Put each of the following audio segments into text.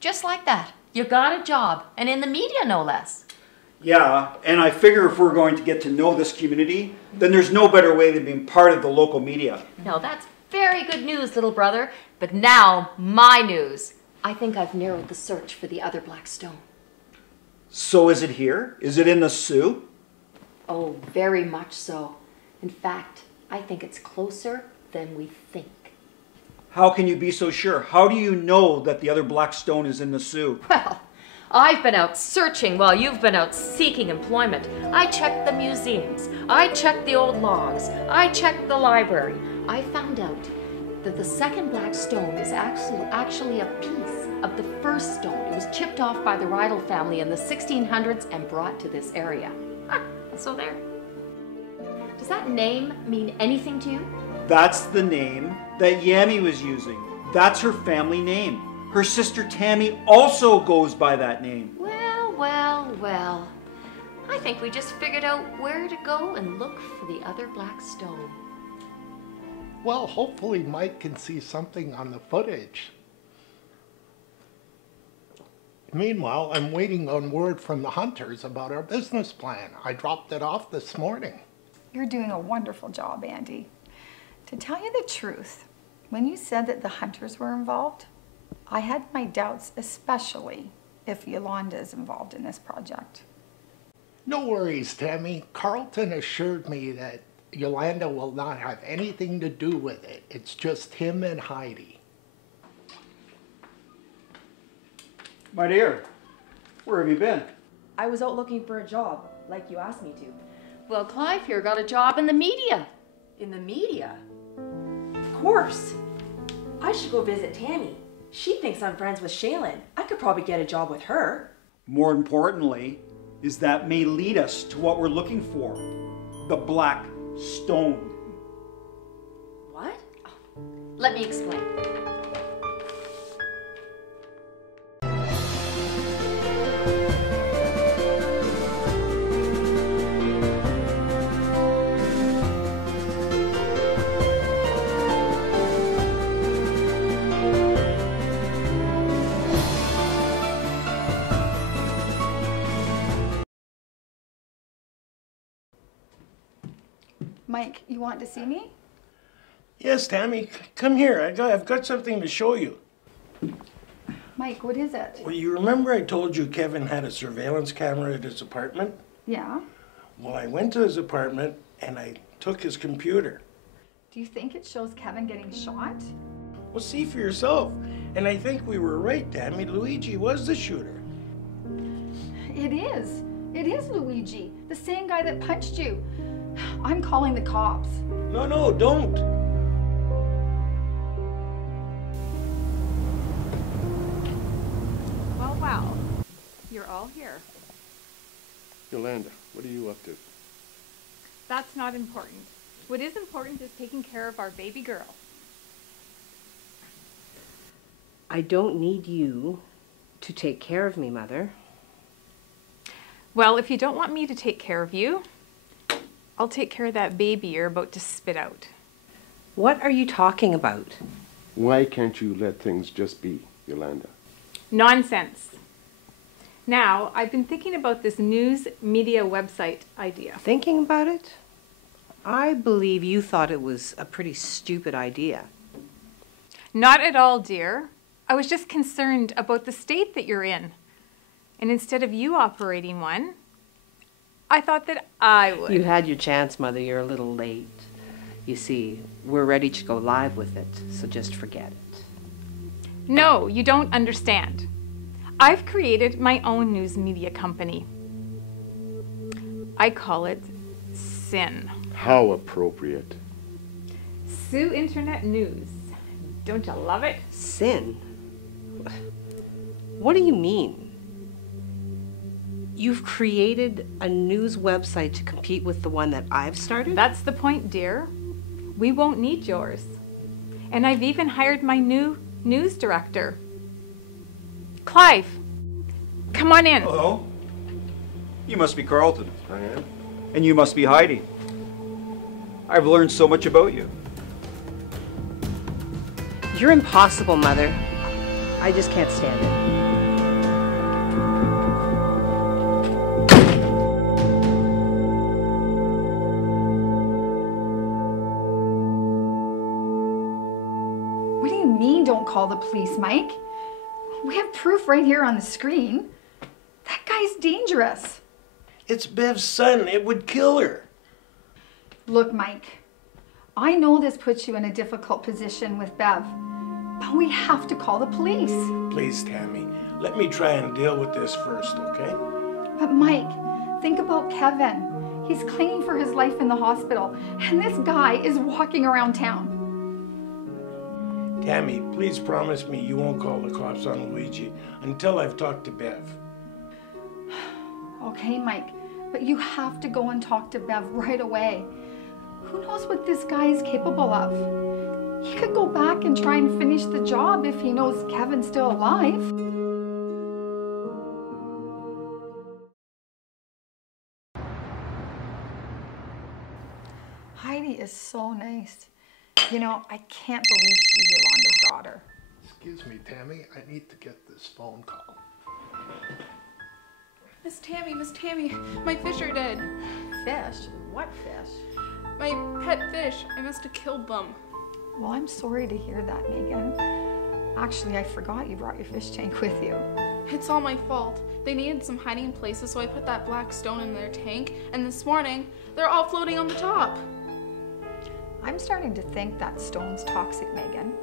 Just like that. You got a job, and in the media, no less. Yeah, and I figure if we're going to get to know this community, then there's no better way than being part of the local media. Now that's very good news, little brother. But now, my news. I think I've narrowed the search for the other black stone. So is it here? Is it in the Sioux? Oh, very much so. In fact, I think it's closer than we think. How can you be so sure? How do you know that the other black stone is in the Sioux? Well, I've been out searching while you've been out seeking employment. I checked the museums. I checked the old logs. I checked the library. I found out that the second black stone is actually a piece of the first stone. It was chipped off by the Riddle family in the 1600s and brought to this area. So there. Does that name mean anything to you? That's the name that Yami was using. That's her family name. Her sister Tami also goes by that name. Well, well, well. I think we just figured out where to go and look for the other black stone. Well, hopefully Mike can see something on the footage. Meanwhile, I'm waiting on word from the hunters about our business plan. I dropped it off this morning. You're doing a wonderful job, Andy. To tell you the truth, when you said that the hunters were involved, I had my doubts, especially if Yolanda is involved in this project. No worries, Tami. Carlton assured me that Yolanda will not have anything to do with it. It's just him and Heidi. My dear, where have you been? I was out looking for a job, like you asked me to. Well, Clive here got a job in the media. In the media? Of course. I should go visit Tami. She thinks I'm friends with Shaylin. I could probably get a job with her. More importantly, is that may lead us to what we're looking for. The black stone. What? Let me explain. Mike, you want to see me? Yes, Tami, come here. I've got something to show you. Mike, what is it? Well, you remember I told you Kevin had a surveillance camera at his apartment? Yeah? Well, I went to his apartment and I took his computer. Do you think it shows Kevin getting shot? Well, see for yourself. And I think we were right, Tami. Luigi was the shooter. It is. It is Luigi, the same guy that punched you. I'm calling the cops. No, don't. Well, you're all here. Yolanda, what are you up to? That's not important. What is important is taking care of our baby girl. I don't need you to take care of me, Mother. Well, if you don't want me to take care of you, I'll take care of that baby you're about to spit out. What are you talking about? Why can't you let things just be, Yolanda? Nonsense. Now, I've been thinking about this news media website idea. Thinking about it? I believe you thought it was a pretty stupid idea. Not at all, dear. I was just concerned about the state that you're in. And instead of you operating one, I thought that I would. You had your chance, Mother. You're a little late. You see, we're ready to go live with it, so just forget it. No, you don't understand. I've created my own news media company. I call it SIN. How appropriate. Sioux Internet News. Don't you love it? SIN? What do you mean? You've created a news website to compete with the one that I've started? That's the point, dear. We won't need yours. And I've even hired my new news director. Clive, come on in. Hello. You must be Carlton. I am. And you must be Heidi. I've learned so much about you. You're impossible, Mother. I just can't stand it. do you mean don't call the police, Mike? We have proof right here on the screen. That guy's dangerous. It's Bev's son. It would kill her. Look, Mike, I know this puts you in a difficult position with Bev, but we have to call the police. Please, Tammy, let me try and deal with this first, okay? But Mike, think about Kevin. He's clinging for his life in the hospital, and this guy is walking around town. Tammy, please promise me you won't call the cops on Luigi until I've talked to Bev. Okay, Mike, but you have to go and talk to Bev right away. Who knows what this guy is capable of? He could go back and try and finish the job if he knows Kevin's still alive. Heidi is so nice. You know, I can't believe she's Yolanda's daughter. Excuse me, Tammy. I need to get this phone call. Miss Tammy, my fish are dead. Fish? What fish? My pet fish. I must have killed them. Well, I'm sorry to hear that, Megan. Actually, I forgot you brought your fish tank with you. It's all my fault. They needed some hiding places, so I put that black stone in their tank, and this morning, they're all floating on the top. I'm starting to think that stone's toxic, Megan.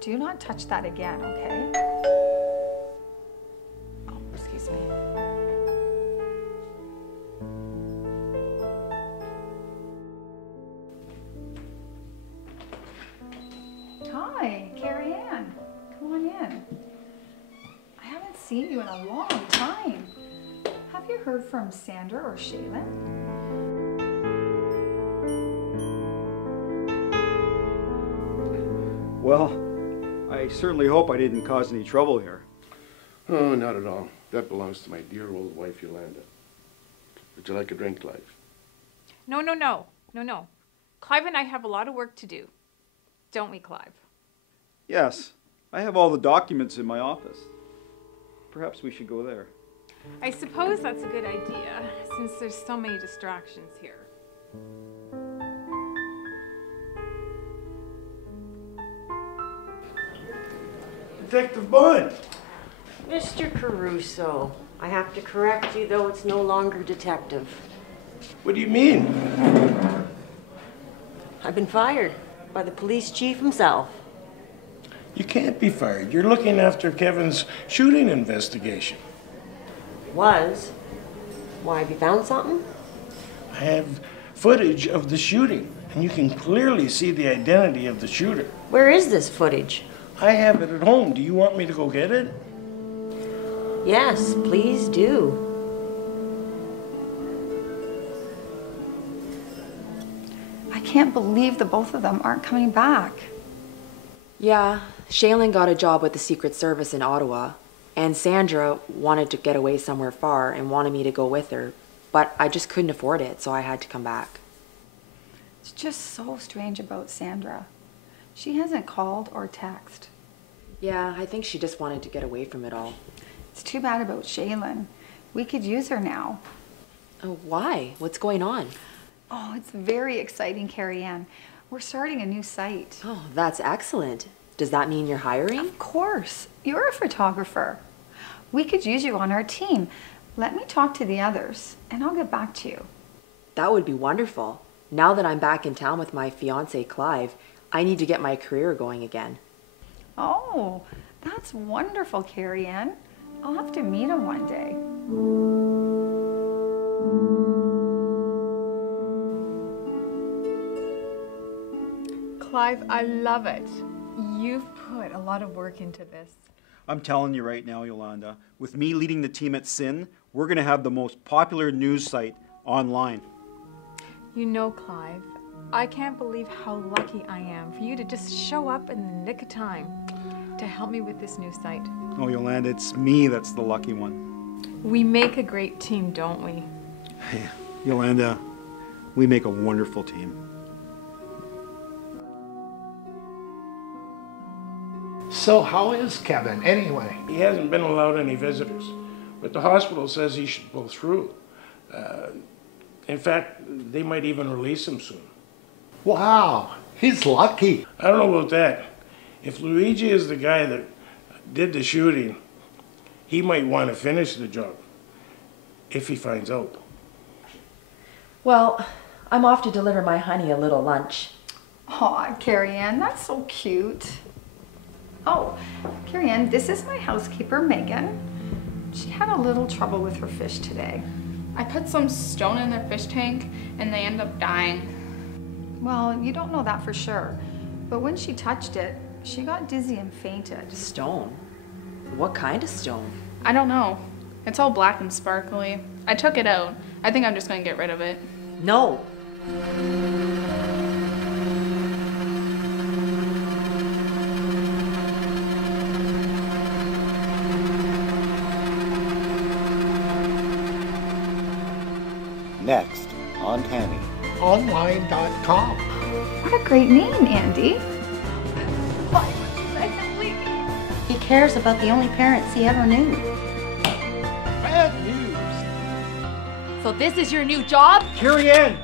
Do not touch that again, okay? Oh, excuse me. Hi, Carrie-Anne. Come on in. I haven't seen you in a long time. Have you heard from Sandra or Shaylin? Well, I certainly hope I didn't cause any trouble here. Oh, not at all. That belongs to my dear old wife, Yolanda. Would you like a drink, Clive? No. Clive and I have a lot of work to do. Don't we, Clive? Yes, I have all the documents in my office. Perhaps we should go there. I suppose that's a good idea, since there's so many distractions here. Detective Bond. Mr. Caruso, I have to correct you, though it's no longer detective. What do you mean? I've been fired by the police chief himself. You can't be fired. You're looking after Kevin's shooting investigation. Was. Why, have you found something? I have footage of the shooting, and you can clearly see the identity of the shooter. Where is this footage? I have it at home. Do you want me to go get it? Yes, please do. I can't believe the both of them aren't coming back. Yeah, Shaylin got a job with the Secret Service in Ottawa, and Sandra wanted to get away somewhere far and wanted me to go with her, but I just couldn't afford it, so I had to come back. It's just so strange about Sandra. She hasn't called or texted. Yeah, I think she just wanted to get away from it all. It's too bad about Shaylin. We could use her now. Oh, why? What's going on? Oh, it's very exciting, Carrie-Anne. We're starting a new site. Oh, that's excellent. Does that mean you're hiring? Of course. You're a photographer. We could use you on our team. Let me talk to the others, and I'll get back to you. That would be wonderful. Now that I'm back in town with my fiancé, Clive, I need to get my career going again. Oh, that's wonderful, Carrie-Anne. I'll have to meet him one day. Clive, I love it. You've put a lot of work into this. I'm telling you right now, Yolanda, with me leading the team at SIN, we're going to have the most popular news site online. You know, Clive, I can't believe how lucky I am for you to just show up in the nick of time to help me with this new site. Oh, Yolanda, it's me that's the lucky one. We make a great team, don't we? Yolanda, we make a wonderful team. So how is Kevin anyway? He hasn't been allowed any visitors, but the hospital says he should pull through. In fact, they might even release him soon. Wow, he's lucky. I don't know about that. If Luigi is the guy that did the shooting, he might want to finish the job if he finds out. Well, I'm off to deliver my honey a little lunch. Aw, Carrie-Anne, that's so cute. Oh, Carrie-Anne, this is my housekeeper, Megan. She had a little trouble with her fish today. I put some stone in their fish tank and they end up dying. Well, you don't know that for sure, but when she touched it, she got dizzy and fainted. Stone? What kind of stone? I don't know. It's all black and sparkly. I took it out. I think I'm just gonna get rid of it. No. Next on Tami. Online.com. What a great name, Andy. He cares about the only parents he ever knew. Bad news. So this is your new job? Carrie-Anne,